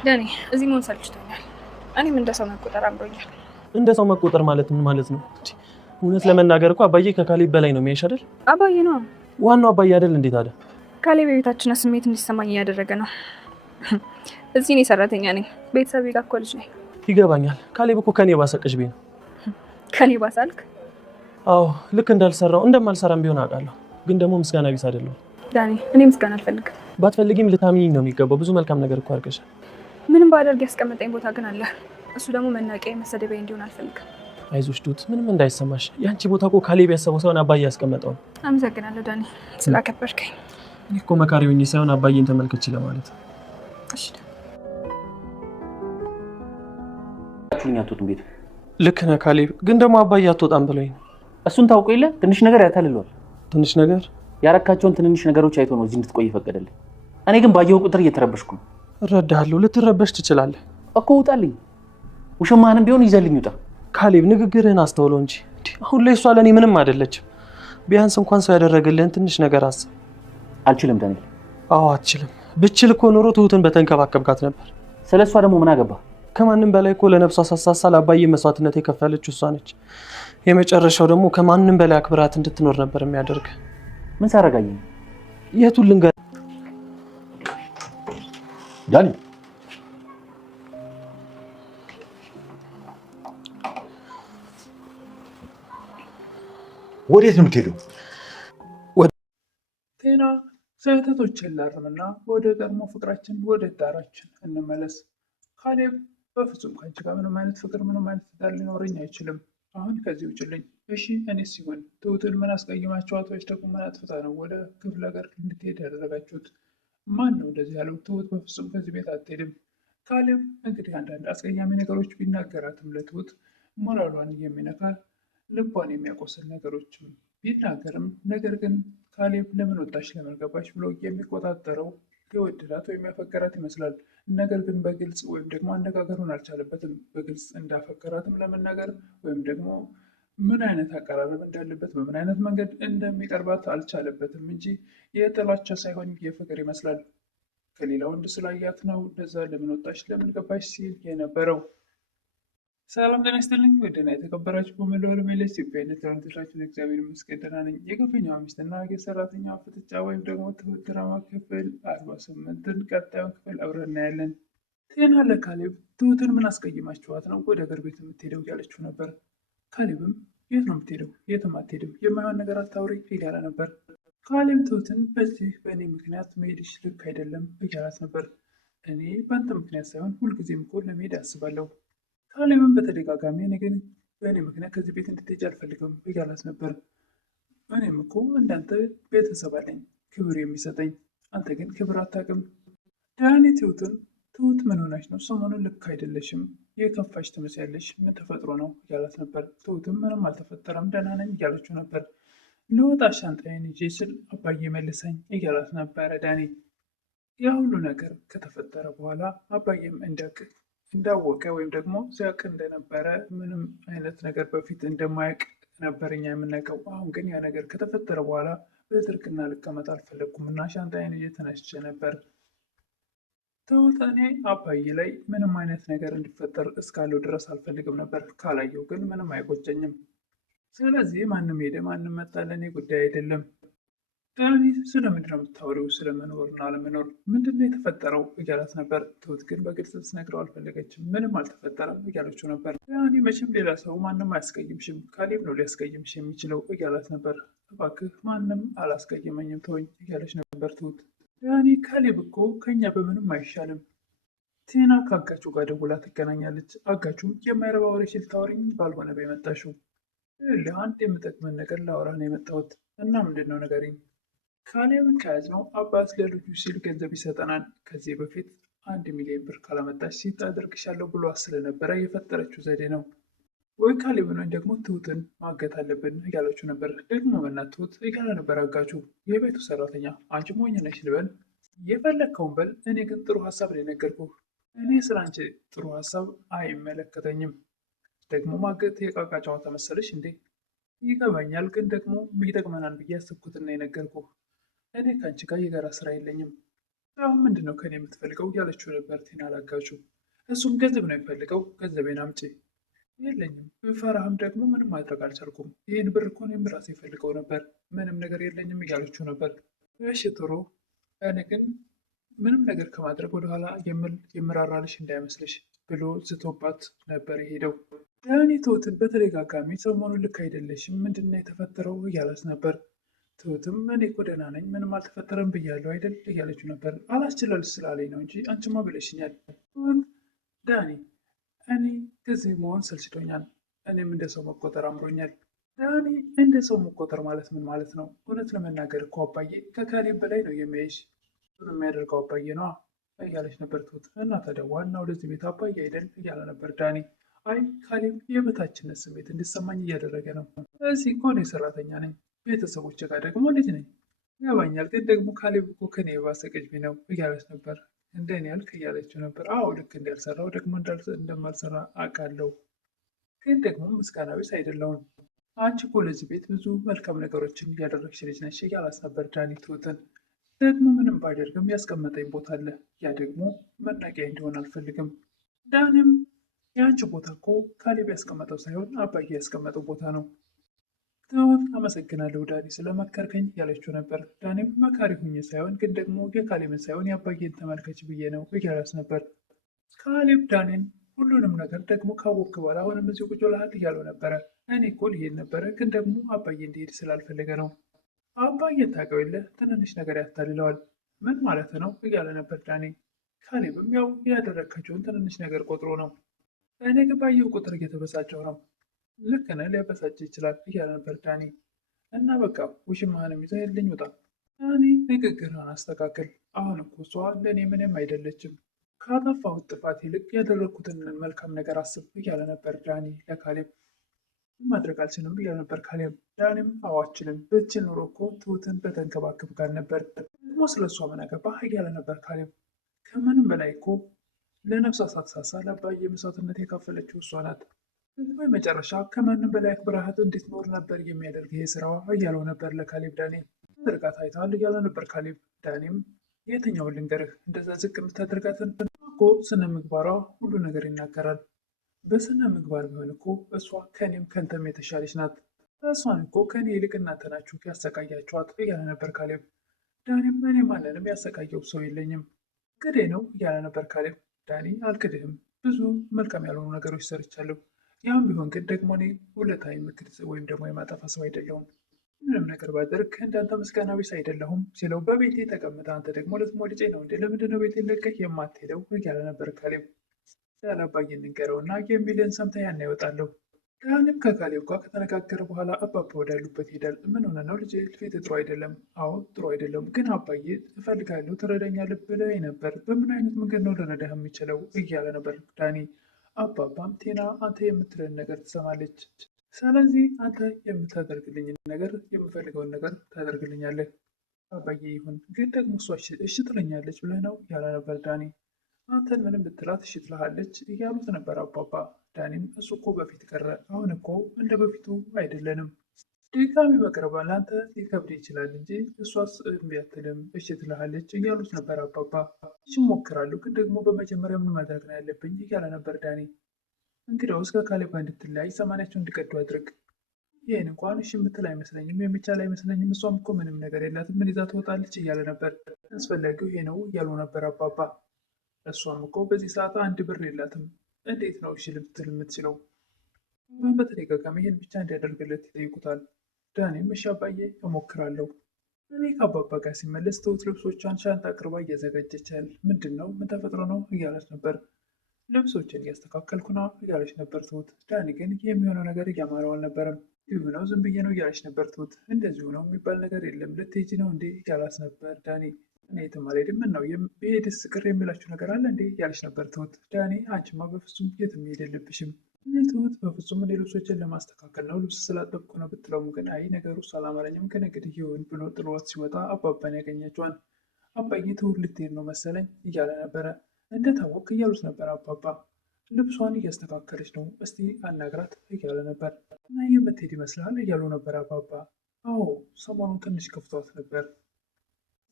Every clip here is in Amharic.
ዳኒ እዚህ መሆን ሰልችቶኛል። እኔም እንደ ሰው መቆጠር አምሮኛል። እንደ ሰው መቆጠር ማለት ምን ማለት ነው? እውነት ለመናገር እኮ አባዬ ከካሌብ በላይ ነው የሚያይሽ አይደል? አባዬ ነው ዋናው አባዬ አይደል? እንዴት አለ? ካሌብ የቤታችን ስሜት እንዲሰማኝ እያደረገ ነው። እዚህ እኔ ሰራተኛ ነኝ፣ ቤተሰብ ጋር እኮ ልጅ ነኝ። ይገባኛል። ካሌብ እኮ ከኔ ባሰቀሽ ቢ ነው። ከኔ ባሳልክ? አዎ ልክ እንዳልሰራው እንደማልሰራም ቢሆን አውቃለሁ፣ ግን ደግሞ ምስጋና ቢስ አይደለም። ዳኒ እኔ ምስጋና አልፈልግም። ባትፈልጊም ልታምኚኝ ነው የሚገባው። ብዙ መልካም ነገር እኮ አድርገሻል። ምንም ባደርግ ያስቀመጠኝ ቦታ ግን አለ። እሱ ደግሞ መናቂያ መሰደቢያ እንዲሆን አልፈልግም። አይዞሽ ዱት፣ ምንም እንዳይሰማሽ። ያንቺ ቦታ እኮ ካሌብ ያሰበው ሳይሆን አባዬ ያስቀመጠው ነው። አመሰግናለሁ ዳኒ ስላከበርከኝ። እኔ እኮ መካሪ ሆኜ ሳይሆን አባዬን ተመልከች ለማለት። እሺ አትወጡም ቤት። ልክ ነህ ካሌብ፣ ግን ደግሞ አባዬ አትወጣም ብሎኝ ነው። እሱን ታውቆ የለ ትንሽ ነገር ያታልለዋል። ትንሽ ነገር ያረካቸውን ትንንሽ ነገሮች አይቶ ነው እዚህ እንድትቆይ ይፈቀደልህ። እኔ ግን ባየው ቁጥር እየተረበሽኩ ነው። እረዳለሁ። ልትረበሽ ትችላለህ እኮ። ውጣልኝ። ውሽማህንም ቢሆን ይዘልኝ ውጣ። ካሌብ ንግግርህን አስተውለው እንጂ አሁን ላይ እሷ ለእኔ ምንም አይደለችም። ቢያንስ እንኳን ሰው ያደረገልህን ትንሽ ነገር አስብ። አልችልም ዳንኤል። አዎ አትችልም። ብችል እኮ ኖሮ ትሁትን በተንከባከብካት ነበር። ስለ እሷ ደግሞ ምን አገባ? ከማንም በላይ እኮ ለነፍሷ ሳሳሳ ለአባዬ መስዋዕትነት የከፈለችው እሷ ነች። የመጨረሻው ደግሞ ከማንም በላይ አክብራት እንድትኖር ነበር የሚያደርግ። ምን ሳረጋኝ? የቱን ልንገር ዳኒ? ወዴት ነው የምትሄደው? ቴና ስህተቶችን ላርምና ወደ ቀድሞ ፍቅራችን ወደ ዳራችን እንመለስ። ካሌብ በፍጹም ከአንቺ ጋር ምንም አይነት ፍቅር ምንም አይነት ትዳር ሊኖረኝ አይችልም። አሁን ከዚህ ውጭልኝ። እሺ እኔስ ሲሆን ትሁትን ምን አስቀይማችኋት ወይስ ደግሞ ምን አጥፍታ ነው ወደ ክፍለ ሀገር እንድትሄድ ያደረጋችሁት? ማን ነው እንደዚህ ያለው? ትሁት በፍጹም ከዚህ ቤት አትሄድም። ካሌብ እንግዲህ አንዳንድ አስቀያሚ ነገሮች ቢናገራትም ለትሁት ሞራሏን የሚነካ ልቧን የሚያቆስል ነገሮችም ቢናገርም ነገር ግን ካሌብ ለምን ወጣች ለምን ገባች ብሎ የሚቆጣጠረው የወደዳት ወይም ያፈቀራት ይመስላል። ነገር ግን በግልጽ ወይም ደግሞ አነጋገሩን አልቻለበትም። በግልጽ እንዳፈቀራትም ለመናገር ወይም ደግሞ ምን አይነት አቀራረብ እንዳለበት በምን አይነት መንገድ እንደሚቀርባት አልቻለበትም እንጂ የጥላቻ ሳይሆን የፍቅር ይመስላል። ከሌላ ወንድ ስላያት ነው እንደዛ ለምን ወጣች ለምን ገባች ሲል የነበረው። ሰላም ጤና ይስጥልኝ። ውድና የተከበራችሁ በመላው ዓለም ያላችሁ ኢትዮጵያውያን ተመልካቾቻችን እግዚአብሔር ይመስገን ደህና ነኝ። የግፈኛዋ ሚስትና የሰራተኛዋ ፍጥጫ ወይም ደግሞ ትሁት ድራማ ክፍል 48ን ቀጣዩን ክፍል አብረን እናያለን። ቴና ለካሌብ ትሁትን ምን አስቀይማችኋት ነው ወደ ሀገር ቤት የምትሄደው እያለችው ነበር። ካሌብም የት ነው የምትሄደው? የትም አትሄድም፣ የማይሆን ነገር አታውሪ እያለ ነበር። ካሌብ ትሁትን በዚህ በእኔ ምክንያት መሄድሽ ልክ አይደለም እያላት ነበር። እኔ በአንተ ምክንያት ሳይሆን ሁልጊዜም እኮ ለመሄድ አስባለሁ። ካሌብም በተደጋጋሚ እኔ ግን በእኔ ምክንያት ከዚህ ቤት እንድትሄጂ አልፈልግም እያላት ነበር። እኔም እኮ እንዳንተ ቤተሰብ አለኝ ክብር የሚሰጠኝ፣ አንተ ግን ክብር አታውቅም። ዳኒ ትሁትን ትሁት ምን ሆነች ነው? ሰሞኑን ልክ አይደለሽም፣ የከፋሽ ትመስያለሽ፣ ምን ተፈጥሮ ነው እያላት ነበር። ትሁትም ምንም አልተፈጠረም ደህና ነኝ እያለችው ነበር። ልወጣ ሻንጣዬን ይዤ ስል አባዬ መልሰኝ እያላት ነበረ ዳኒ። ያ ሁሉ ነገር ከተፈጠረ በኋላ አባዬም እንዳወቀ ወይም ደግሞ ሲያውቅ እንደነበረ ምንም አይነት ነገር በፊት እንደማያውቅ ነበር እኛ የምናውቀው። አሁን ግን ያ ነገር ከተፈጠረ በኋላ በድርቅና ልቀመጥ አልፈለግኩም እና ሻንጣዬን እየተነስቼ ነበር። ትሁት እኔ አባዬ ላይ ምንም አይነት ነገር እንዲፈጠር እስካለው ድረስ አልፈልግም ነበር። ካላየው ግን ምንም አይቆጨኝም። ስለዚህ ማንም ሄደ ማንም መጣ ለእኔ ጉዳይ አይደለም። ዳኒ ስለምንድን ነው የምታወሪው? ስለመኖርና አለመኖር ምንድነው የተፈጠረው እያላት ነበር። ትሁት ግን በግልጽ ልትነግረው አልፈለገችም። ምንም አልተፈጠረም እያለችው ነበር። ዳኒ መቼም ሌላ ሰው ማንም አያስቀይምሽም፣ ካሌብ ነው ሊያስቀይምሽ የሚችለው እያላት ነበር። እባክህ ማንም አላስቀይመኝም ተወኝ እያለች ነበር ትሁት። ዳኒ ካሌብ እኮ ከኛ በምንም አይሻልም። ቴና ከአጋቹ ጋር ደውላ ትገናኛለች። አጋቹም የማይረባ ወሬ ሲል ታወሪኝ ባልሆነ በመጣሽው ለአንድ የምጠቅመን ነገር ላወራ ነው የመጣሁት እና ምንድን ነው ንገሪኝ። ካሌብን ከያዝነው አባት ለልጁ ሲል ገንዘብ ይሰጠናል። ከዚህ በፊት 1 ሚሊዮን ብር ካላመጣች ሲት አደርግሻለሁ ብሎ ስለነበረ የፈጠረችው ዘዴ ነው። ወይ ካሌብን ወይም ደግሞ ትሁትን ማገት አለብን እያለችው ነበር። ደግሞ መናት ትሁት እያለ ነበር አጋቹ። የቤቱ ሰራተኛ አንቺ ሞኝ ነሽ ልበል? የፈለግከውን በል። እኔ ግን ጥሩ ሀሳብ ነው የነገርኩህ። እኔ ስለ አንቺ ጥሩ ሀሳብ አይመለከተኝም። ደግሞ ማገት የቃቃ ጨዋታ መሰለሽ እንዴ? ይገባኛል፣ ግን ደግሞ ይጠቅመናል ብዬ ያሰብኩትና የነገርኩህ። እኔ ከአንቺ ጋር የጋራ ስራ የለኝም። አሁን ምንድን ነው ከኔ የምትፈልገው እያለችው ነበር ቲና ላጋጩ። እሱም ገንዘብ ነው የሚፈልገው፣ ገንዘቤን አምጪ። የለኝም፣ ፈራህም ደግሞ ምንም ማድረግ አልቻልኩም። ይህን ብር እኮ እኔም ራሴ ፈልገው ነበር፣ ምንም ነገር የለኝም እያለችው ነበር። እሺ ጥሩ፣ እኔ ግን ምንም ነገር ከማድረግ ወደኋላ የምራራልሽ እንዳይመስልሽ ብሎ ዝቶባት ነበር የሄደው። ዳኒ ትሁትን በተደጋጋሚ ሰሞኑን ልክ አይደለሽም፣ ምንድነው የተፈጠረው እያላት ነበር። ትሁትም እኔ እኮ ደህና ነኝ፣ ምንም አልተፈጠረም ብያለሁ አይደል እያለችው ነበር። አላስችላል ስላለኝ ነው እንጂ አንቺማ ብለሽኛል። ዳኒ እኔ ከዚህ መሆን ሰልችቶኛል፣ እኔም እንደ ሰው መቆጠር አምሮኛል። ዳኒ እንደ ሰው መቆጠር ማለት ምን ማለት ነው? እውነት ለመናገር እኮ አባዬ ከካሌብ በላይ ነው የሚያይሽ፣ የሚያደርገው አባዬ ነዋ እያለች ነበር ትሁት። እና ታዲያ ዋናው ለዚህ ቤት አባዬ አይደል እያለ ነበር ዳኒ። አይ ካሌብ የበታችነት ስሜት እንዲሰማኝ እያደረገ ነው። እዚህ እኮ እኔ ሰራተኛ ነኝ፣ ቤተሰቦች ጋር ደግሞ ልጅ ነኝ። ያባኛል፣ ግን ደግሞ ካሌብ እኮ ከኔ የባሰ ቅጅቢ ነው እያለች ነበር። እንደኔ ያልክ እያለችው ነበር። አዎ ልክ እንዳልሰራው ደግሞ እንደማልሰራ አውቃለሁ፣ ግን ደግሞ ምስጋና ቢስ አይደለሁም። አንቺ እኮ ለዚህ ቤት ብዙ መልካም ነገሮችን እያደረግሽ ልጅ ነሽ እያላት ነበር ዳኒ ትሁትን። ደግሞ ምንም ባደርግም ያስቀመጠኝ ቦታ አለ፣ ያ ደግሞ መናቂያ እንዲሆን አልፈልግም። ዳንም የአንቺ ቦታ እኮ ካሌብ ያስቀመጠው ሳይሆን አባዬ ያስቀመጠው ቦታ ነው። ትሁት አመሰግናለሁ ዳኒ ስለመከርከኝ ያለችው ነበር። ዳኒም መካሪ ሁኜ ሳይሆን ግን ደግሞ የካሌብን ሳይሆን የአባዬን ተመልከች ብዬ ነው እያላት ነበር። ካሌብ ዳኒን ሁሉንም ነገር ደግሞ ካወቅክ በኋላ አሁንም እዚሁ ቁጭ ብለሃል እያለው ነበረ። እኔ እኮ ልሄድ ነበረ፣ ግን ደግሞ አባዬ እንዲሄድ ስላልፈለገ ነው። አባዬን ታውቀው የለ ትንንሽ ነገር ያታልለዋል። ምን ማለት ነው እያለ ነበር ዳኒ። ካሌብም ያው ያደረግካቸውን ትንንሽ ነገር ቆጥሮ ነው። እኔ ግን ባየሁ ቁጥር እየተበሳጨው ነው። ልክ ነህ፣ ሊያበሳጭ ይችላል እያለ ነበር ዳኒ። እና በቃ ውሽማህንም ይዘህልኝ ውጣ። ዳኒ ንግግርህን አስተካክል፣ አሁን እኮ እሷ ለእኔ ምንም አይደለችም። ካጠፋሁት ጥፋት ይልቅ ያደረግኩትን መልካም ነገር አስብ እያለ ነበር ዳኒ ለካሌብ። ማድረግ አልችልም እያለ ነበር ካሌብ። ዳኒም አዎ አልችልም፣ ብችል ኖሮ እኮ ትሁትን በተንከባከብ ጋር ነበር፣ ደግሞ ስለ እሷ ምን አገባህ እያለ ነበር ካሌብ። ከምንም በላይ እኮ ለነፍሷ ሳትሳሳ ለአባዬ መስዋዕትነት የካፈለችው እሷ ናት። መጨረሻ ከማንም በላይ አክብረሃት እንድትኖር ነበር የሚያደርግ ይሄ ስራዋ እያለው ነበር ለካሌብ ዳኒ። አድርጋት አይተዋል እያለ ነበር ካሌብ። ዳኒም የትኛውን ልንገርህ፣ እንደዛ ዝቅ የምታደርጋትን እኮ ስነ ምግባሯ ሁሉ ነገር ይናገራል። በስነ ምግባር ቢሆን እኮ እሷ ከኔም ከንተም የተሻለች ናት። እሷን እኮ ከኔ ይልቅ እናንተ ናችሁ ያሰቃያችኋት እያለ ነበር ካሌብ። ዳኒም እኔ ማንንም ያሰቃየው ሰው የለኝም፣ ክዴ ነው እያለ ነበር ካሌብ። ዳኒ አልክድህም፣ ብዙ መልካም ያልሆኑ ነገሮች ሰርቻለሁ። ያም ቢሆን ግን ደግሞ እኔ ውለታ የምክድ ወይም ደግሞ የማጠፋ ሰው አይደለሁም። ምንም ነገር ባደርግ እንዳንተ ምስጋና ቢስ አይደለሁም ሲለው፣ በቤቴ ተቀምጠ አንተ ደግሞ ልትሞልጬ ነው እንዴ? ለምንድነው ቤቴ ለቀህ የማትሄደው እያለ ነበር ካሌብ። ያለአባዬ እንንገረው እና የሚልን ሰምተህ ያን ይወጣለሁ። ዳኒም ከካሌብ ጋር ከተነጋገረ በኋላ አባባ ወዳሉበት ይሄዳል። ምን ሆነ ነው ልጄ? ፊት ጥሩ አይደለም። አዎ ጥሩ አይደለም፣ ግን አባዬ እፈልጋለሁ ትረዳኛለህ ብለህ ነበር። በምን አይነት መንገድ ነው ልረዳህ የምችለው እያለ ነበር ዳኒ። አባባም ቲና አንተ የምትለን ነገር ትሰማለች፣ ስለዚህ አንተ የምታደርግልኝ ነገር የምፈልገውን ነገር ታደርግልኛለህ። አባዬ ይሁን፣ ግን ደግሞ እሷ እሺ ትለኛለች ብለህ ነው ያለ ነበር ዳኒ። አንተን ምንም ብትላት እሺ ትልሃለች እያሉት ነበር አባባ። ዳኒም እሱ እኮ በፊት ቀረ፣ አሁን እኮ እንደ በፊቱ አይደለንም። ድጋሚ በቅርባ ለአንተ ሊከብድ ይችላል እንጂ እሷስ እምቢ አትልም፣ እሺ ትልሃለች እያሉት ነበር አባባ። እሺ እሞክራለሁ፣ ግን ደግሞ በመጀመሪያ ምን ማድረግ ነው ያለብኝ እያለ ነበር ዳኒ። እንግዲያውስ ከካሌብ ጋር እንድትለያይ ሰማንያቸው እንዲቀዱ አድርግ። ይህን እንኳን እሺ የምትል አይመስለኝም፣ የሚቻል አይመስለኝም። እሷም እኮ ምንም ነገር የላትም፣ ምን ይዛ ትወጣለች እያለ ነበር። አስፈላጊው ይሄ ነው እያሉ ነበር አባባ። እሷም እኮ በዚህ ሰዓት አንድ ብር የላትም፣ እንዴት ነው እሺ ልትል የምትችለው? በተደጋጋሚ ይህን ብቻ እንዲያደርግለት ይጠይቁታል። ዳኒም እሺ አባዬ እሞክራለሁ። እኔ ከአባባ ጋር ሲመለስ ትሁት ልብሶቿን ሻንጣ አቅርባ እያዘጋጀቻል። ምንድን ነው ምን ተፈጥሮ ነው እያለች ነበር። ልብሶችን እያስተካከልኩ ነው እያለች ነበር ትሁት። ዳኒ ግን የሚሆነው ነገር እያማረው አልነበረም። ይሁ ነው ዝም ብዬ ነው እያለች ነበር ትሁት። እንደዚሁ ነው የሚባል ነገር የለም፣ ልትሄጂ ነው እንዴ እያላት ነበር ዳኒ። እኔ የትም አልሄድም፣ ምን ነው ብሄድስ ቅር የሚላችሁ ነገር አለ እንዴ እያለች ነበር ትሁት። ዳኒ አንቺማ በፍጹም የትም መሄድ የለብሽም። ትሁት በፍጹም እኔ ልብሶችን ለማስተካከል ነው ልብስ ስላጠብቁ ነው ብትለውም ግን አይ ነገሩ አላማረኝም ከነገዲህ ይሁን ብሎ ጥሎት ሲወጣ አባባን ያገኛቸዋል። አባዬ ትሁት ልትሄድ ነው መሰለኝ እያለ ነበረ። እንደታወቅ እያሉት ነበር አባባ። ልብሷን እያስተካከለች ነው፣ እስቲ አናግራት እያለ ነበር። እና የምትሄድ ይመስላል እያሉ ነበር አባባ። አዎ ሰሞኑን ትንሽ ከፍቷት ነበር።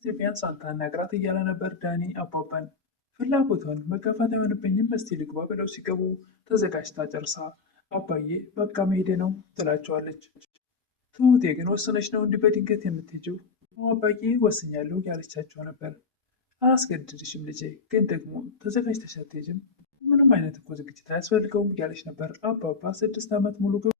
እስቲ ቢያንስ አንተ አናግራት እያለ ነበር ዳኒ አባባን። ፍላጎቷን መጋፋት አይሆንብኝም እስቲ ልግባ ብለው ሲገቡ ተዘጋጅታ ጨርሳ አባዬ በቃ መሄዴ ነው ትላቸዋለች። ትሁቴ ግን ወሰነች ነው እንዲህ በድንገት የምትሄጂው? አባዬ ወስኛለሁ ያለቻቸው ነበር። አላስገድድሽም ልጄ፣ ግን ደግሞ ተዘጋጅተሽ አትሄጂም? ምንም አይነት እኮ ዝግጅት አያስፈልገውም እያለች ነበር። አባባ 6 ዓመት ሙሉ